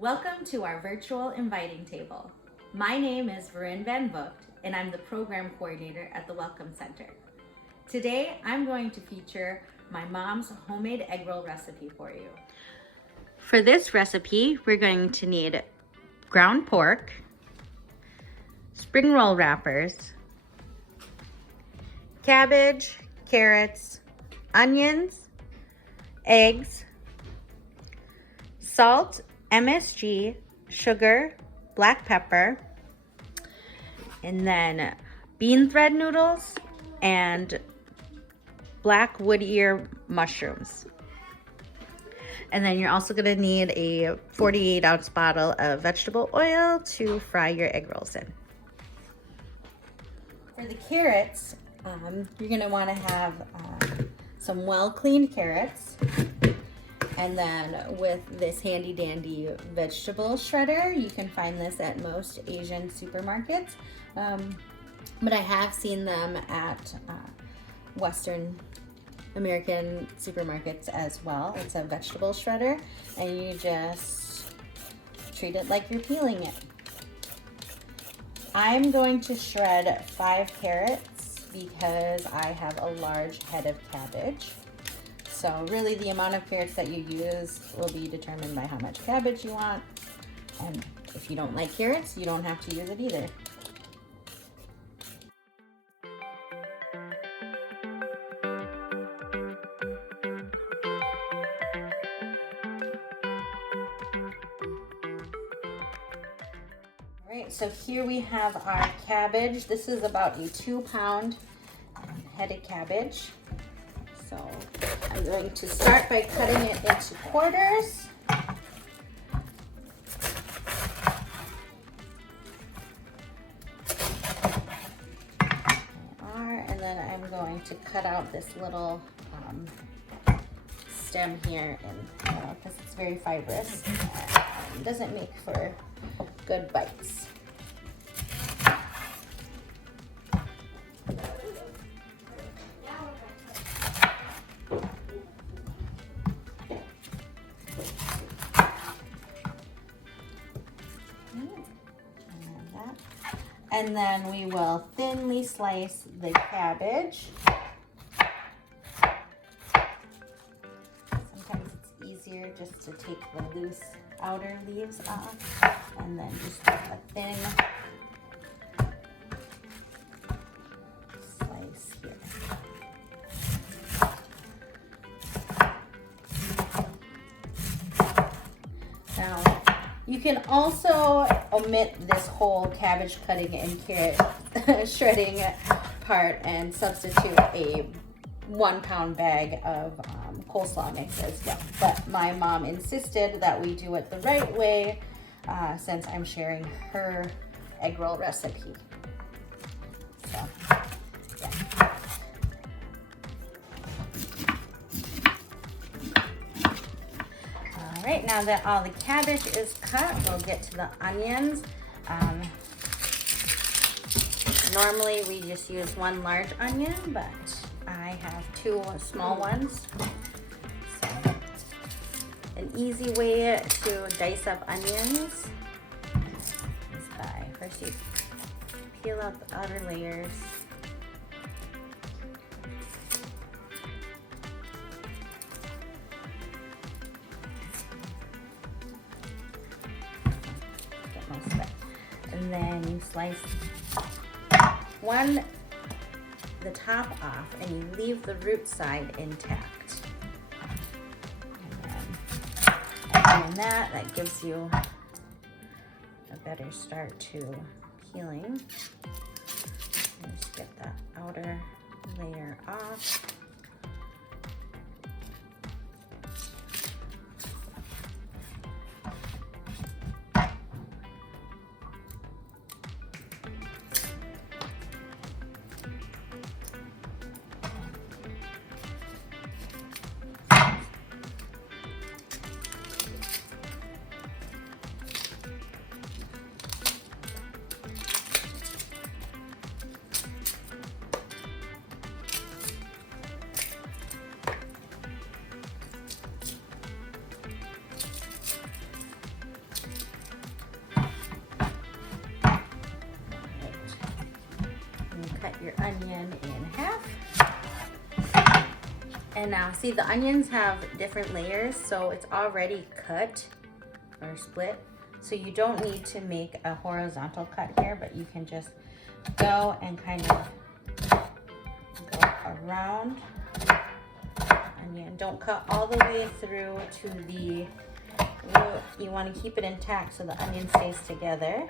Welcome to our virtual inviting table. My name is Varinh and I, and I'm the program coordinator at the Welcome Center. Today, I'm going to feature my mom's homemade egg roll recipe for you. For this recipe, we're going to need ground pork, spring roll wrappers, cabbage, carrots, onions, eggs, salt, MSG, sugar, black pepper, and then bean thread noodles and black wood ear mushrooms. And then you're also gonna need a 48-ounce bottle of vegetable oil to fry your egg rolls in. For the carrots, you're gonna wanna have some well-cleaned carrots. And then with this handy dandy vegetable shredder, you can find this at most Asian supermarkets. But I have seen them at Western American supermarkets as well. It's a vegetable shredder, and you just treat it like you're peeling it. I'm going to shred 5 carrots because I have a large head of cabbage. So really the amount of carrots that you use will be determined by how much cabbage you want. And if you don't like carrots, you don't have to use it either. All right, so here we have our cabbage. This is about a 2-pound headed cabbage. So I'm going to start by cutting it into quarters. And then I'm going to cut out this little stem here, and because it's very fibrous, it doesn't make for good bites. And then we will thinly slice the cabbage. Sometimes it's easier just to take the loose outer leaves off, and then just make a thin slice here. Now, you can also omit this whole cabbage cutting and carrot shredding part and substitute a 1-pound bag of coleslaw mix as well. But my mom insisted that we do it the right way since I'm sharing her egg roll recipe. So, yeah. All right, now that all the cabbage is cut, we'll get to the onions. Normally we just use 1 large onion, but I have 2 small ones. So an easy way to dice up onions is by first you peel out the outer layers. And then you slice the top off, and you leave the root side intact. And then doing that gives you a better start to peeling. Just get that outer layer off. your onion in half. And now see, the onions have different layers, so it's already cut or split. So you don't need to make a horizontal cut here, but you can just go and kind of go around onion. Don't cut all the way through to the root. You want to keep it intact so the onion stays together.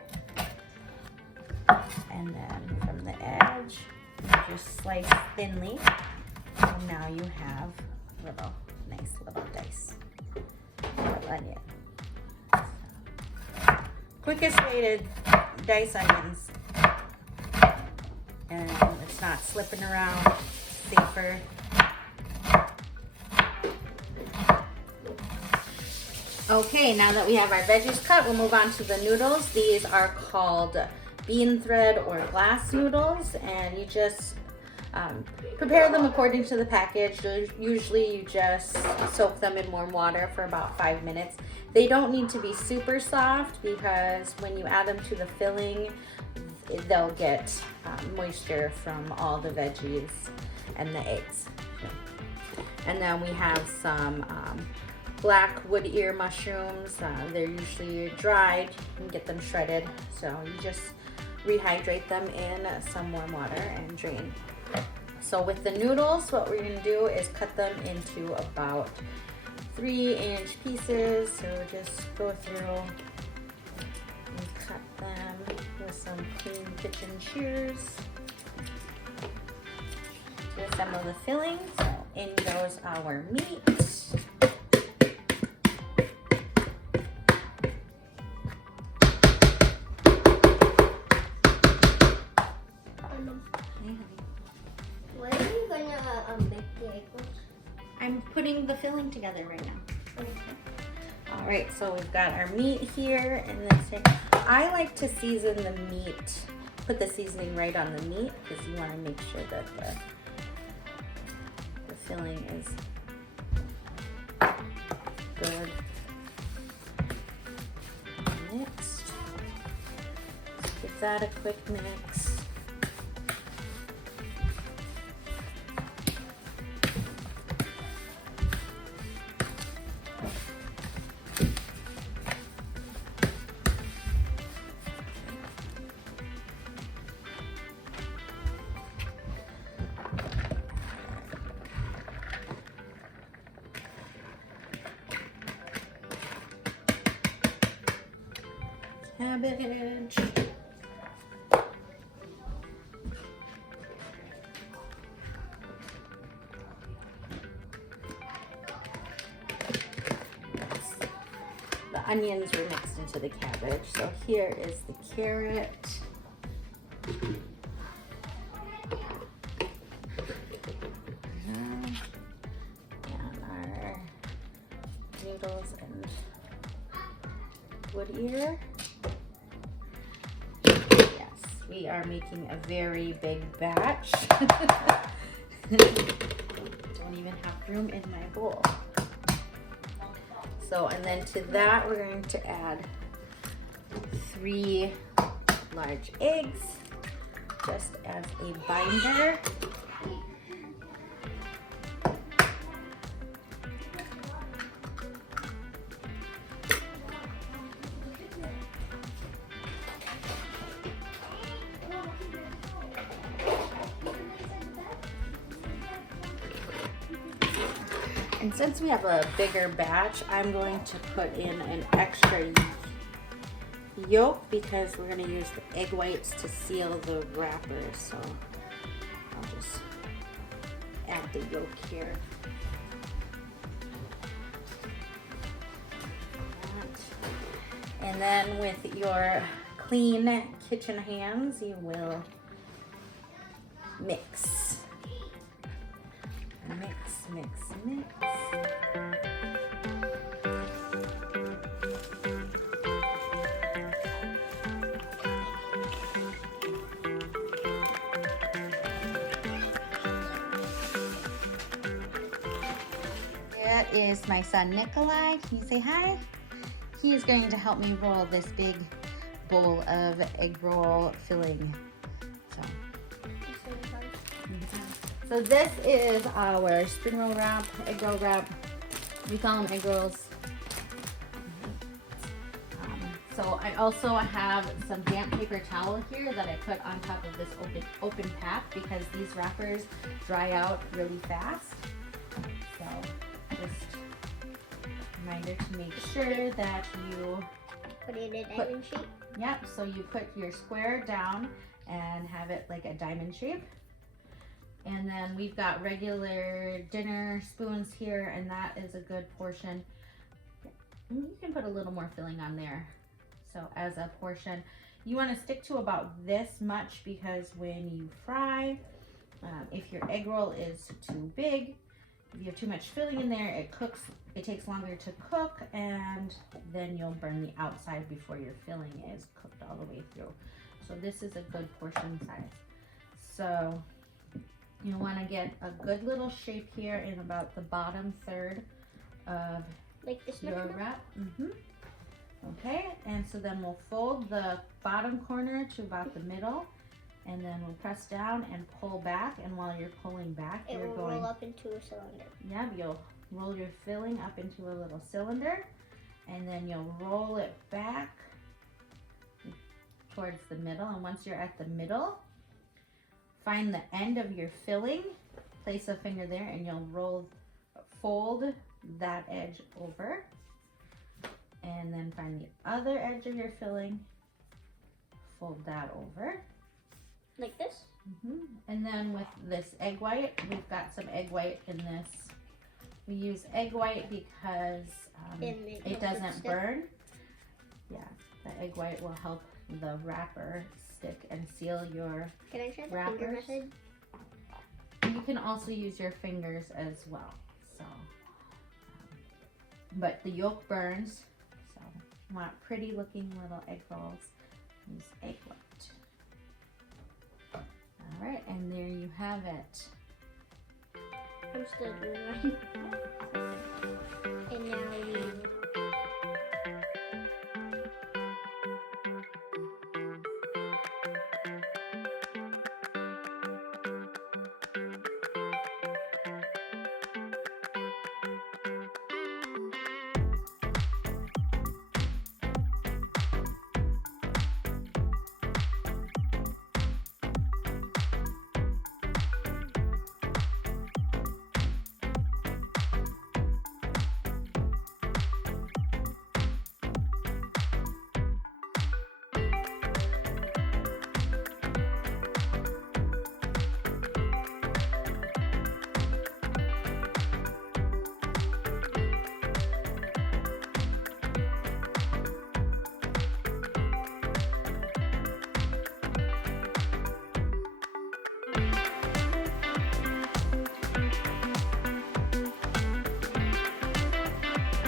And then from the edge, you just slice thinly. And now you have nice little dice of onion. Quickest way to dice onions, and it's not slipping around, safer. Okay, now that we have our veggies cut, we'll move on to the noodles. These are called bean thread or glass noodles, and you just prepare them according to the package. Usually you just soak them in warm water for about 5 minutes. They don't need to be super soft because when you add them to the filling, they'll get moisture from all the veggies and the eggs. And then we have some black wood ear mushrooms. They're usually dried. You can get them shredded. So you just rehydrate them in some warm water and drain. So with the noodles, what we're gonna do is cut them into about 3-inch pieces. So just go through and cut them with some clean kitchen shears to assemble the filling. So in goes our meat. When are you gonna make the egg rolls? I'm putting the filling together right now. Okay. All right, so we've got our meat here, and then I like to season the meat, put the seasoning right on the meat because you want to make sure that the filling is good. Mixed. Let's give that a quick mix. Cabbage. The onions were mixed into the cabbage. So here is the carrot. And our noodles and wood ear. Yes, we are making a very big batch. Don't even have room in my bowl. So, and then to that, we're going to add 3 large eggs, just as a binder. And since we have a bigger batch, I'm going to put in an extra yolk because we're going to use the egg whites to seal the wrapper. So I'll just add the yolk here. And then with your clean kitchen hands, you will mix. Mix, mix, mix. That is my son Nikolai. Can you say hi? He is going to help me roll this big bowl of egg roll filling. So. So this is our spring roll wrap, egg roll wrap. We call them egg rolls. So I also have some damp paper towel here that I put on top of this open pack because these wrappers dry out really fast. So just a reminder to make sure that you put it in a diamond shape. Yep, so you put your square down and have it like a diamond shape. And then we've got regular dinner spoons here, and that is a good portion. You can put a little more filling on there. So as a portion, you want to stick to about this much because when you fry, if your egg roll is too big, if you have too much filling in there, it takes longer to cook, and then you'll burn the outside before your filling is cooked all the way through. So this is a good portion size. So you want to get a good little shape here in about the bottom third of like this your wrap. Okay, and so then we'll fold the bottom corner to about the middle, and then we'll press down and pull back. And while you're pulling back, it will roll up into a cylinder. Yeah, you'll roll your filling up into a little cylinder, and then you'll roll it back towards the middle. And once you're at the middle, find the end of your filling, place a finger there, and you'll fold that edge over. And then find the other edge of your filling, fold that over. Like this? And then with this egg white, we've got some egg white in this. We use egg white because it doesn't burn. Yeah, the egg white will help the wrapper stick and seal your Can I try the wrappers. finger method? You can also use your fingers as well. So, but the yolk burns. Want pretty looking little egg rolls, use egg white. All right, and there you have it. I'm still doing mine. And now we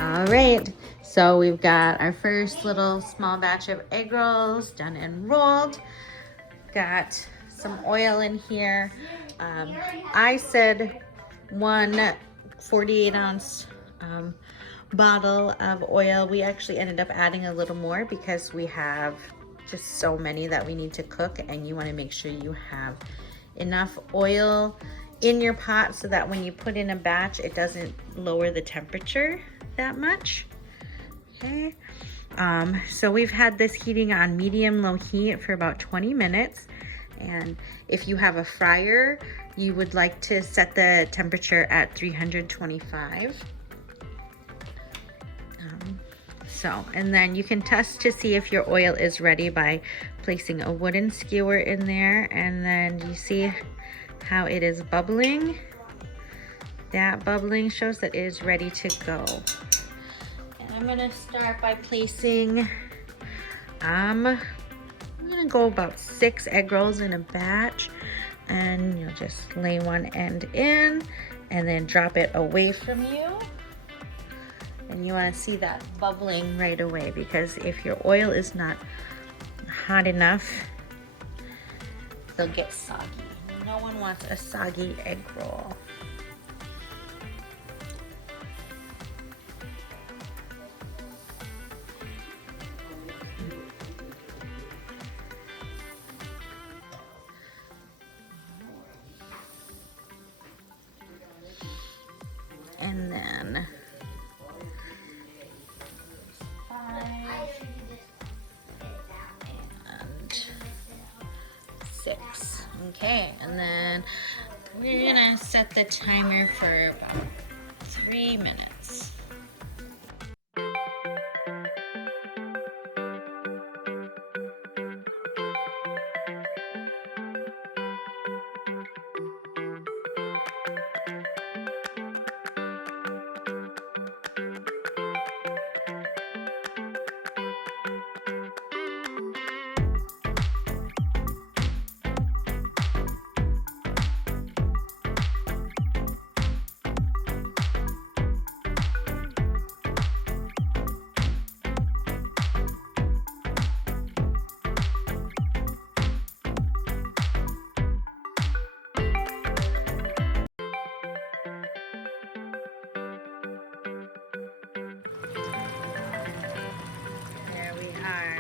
All right, so we've got our first little small batch of egg rolls done and rolled. Got some oil in here. I said one 48-ounce bottle of oil. We actually ended up adding a little more because we have just so many that we need to cook, and you want to make sure you have enough oil in your pot so that when you put in a batch, it doesn't lower the temperature that much. Okay, so we've had this heating on medium-low heat for about 20 minutes. And if you have a fryer, you would like to set the temperature at 325. And then you can test to see if your oil is ready by placing a wooden skewer in there, and then you see how it is bubbling. That bubbling shows that it is ready to go. And I'm gonna start by placing, I'm gonna go about 6 egg rolls in a batch, and you'll just lay one end in and then drop it away from you. And you want to see that bubbling right away, because if your oil is not hot enough, they'll get soggy. No one wants a soggy egg roll. And then 5 and 6. Okay, and then we're gonna set the timer for about 3 minutes. There we are.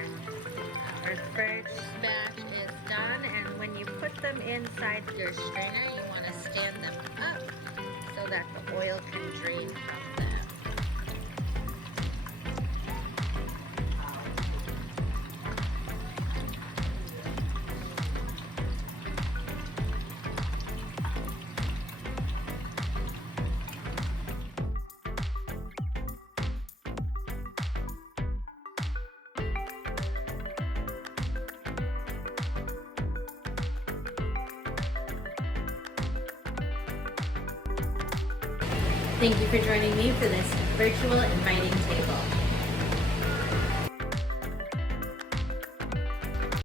Our first batch is done, and when you put them inside your strainer, you want to stand them up so that the oil can drain from them. Thank you for joining me for this virtual inviting table.